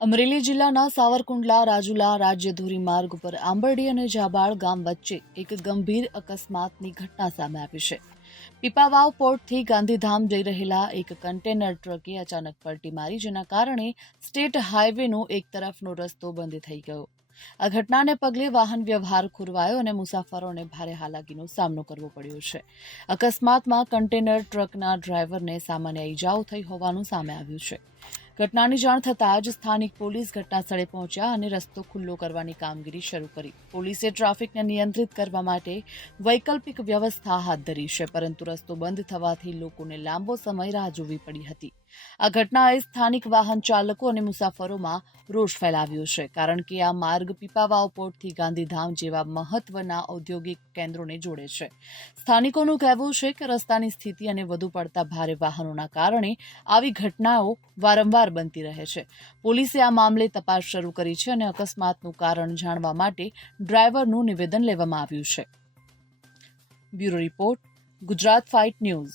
અમરેલી જિલ્લાના સાવરકુંડલા, રાજુલા રાજ્ય ધોરીમાર્ગ ઉપર આંબરડી અને જાબાળ ગામ વચ્ચે એક ગંભીર અકસ્માતની ઘટના સામે આવી છે. પીપાવાવ પોર્ટથી ગાંધીધામ જઈ રહેલા એક કન્ટેનર ટ્રકે અચાનક પલટી મારી, જેના કારણે સ્ટેટ હાઈવેનો એક તરફનો રસ્તો બંધ થઈ ગયો. આ ઘટનાને પગલે વાહન વ્યવહાર ખોરવાયો અને મુસાફરોને ભારે હાલાકીનો સામનો કરવો પડ્યો છે. અકસ્માતમાં કન્ટેનર ટ્રકના ડ્રાઈવરને સામાન્ય ઈજાઓ થઈ હોવાનું સામે આવ્યું છે. ઘટનાની જાણ થતાં જ સ્થાનિક પોલીસ ઘટના સ્થળે પહોંચ્યા અને રસ્તો ખુલ્લો કરવાની કામગીરી શરૂ કરી. પોલીસે ટ્રાફિકને નિયંત્રિત કરવા માટે વૈકલ્પિક વ્યવસ્થા હાથ ધરી છે, પરંતુ રસ્તો બંધ થવાથી લોકોને લાંબો સમય રાહ જોવી પડી હતી. આ ઘટનાએ સ્થાનિક વાહન ચાલકો અને મુસાફરોમાં રોષ ફેલાવ્યો છે, કારણ કે આ માર્ગ પીપાવાવ પોર્ટથી ગાંધીધામ જેવા મહત્વના ઔદ્યોગિક કેન્દ્રોને જોડે છે. સ્થાનિકોનું કહેવું છે કે રસ્તાની સ્થિતિ અને વધુ પડતા ભારે વાહનોના કારણે આવી ઘટનાઓ વારંવાર બનતી રહે છે. પોલીસે આ મામલે તપાસ શરૂ કરી છે અને અકસ્માતનું કારણ જાણવા માટે ડ્રાઈવરનું નિવેદન લેવામાં આવ્યું છે. Bureau report, Gujarat fight news.